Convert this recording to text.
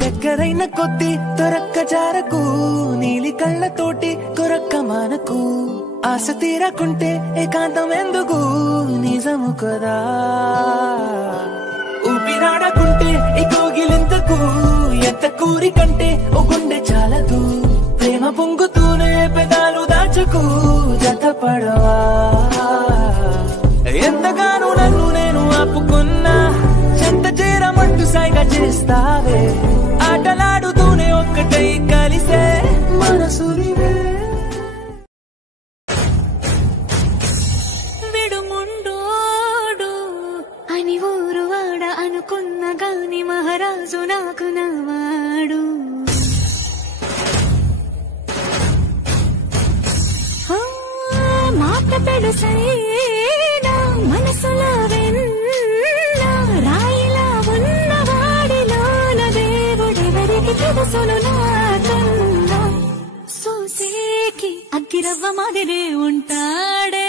దగ్గరైన కొద్ది దొరక్క జారకు నీలి కళ్ళతోటి కొరక్క మానకు ఆశ తీరకుంటే ఏకాంతం ఎందుకు నిజము కదా ఊపిరాడకుంటే ఈ కోగిలింతకు ఎంత కోరికంటే ఓ గుండె చాలదు ప్రేమ పొంగుతూనే పెదాలు దాచకు జతపడవా ఎంతగానో నన్ను నేను ఆపుకున్నా చెంత చేరమంటూ సైగా చేస్తావే ఆటలాడుతూనే ఒక్కటై కలిసే మనసులివే విడుముండోడు అని ఊరు వాడ అనుకున్న గాని మహారాజు నాకు నవాడు మాట పెడుసైనా మనసులో వెన్న రాయిలా ఉన్నవాడిలోన దేవుడెవరికి తెలుసును నాకన్నా సూసేకి అగ్గిరవ్వ మాదిరే ఉంటాడే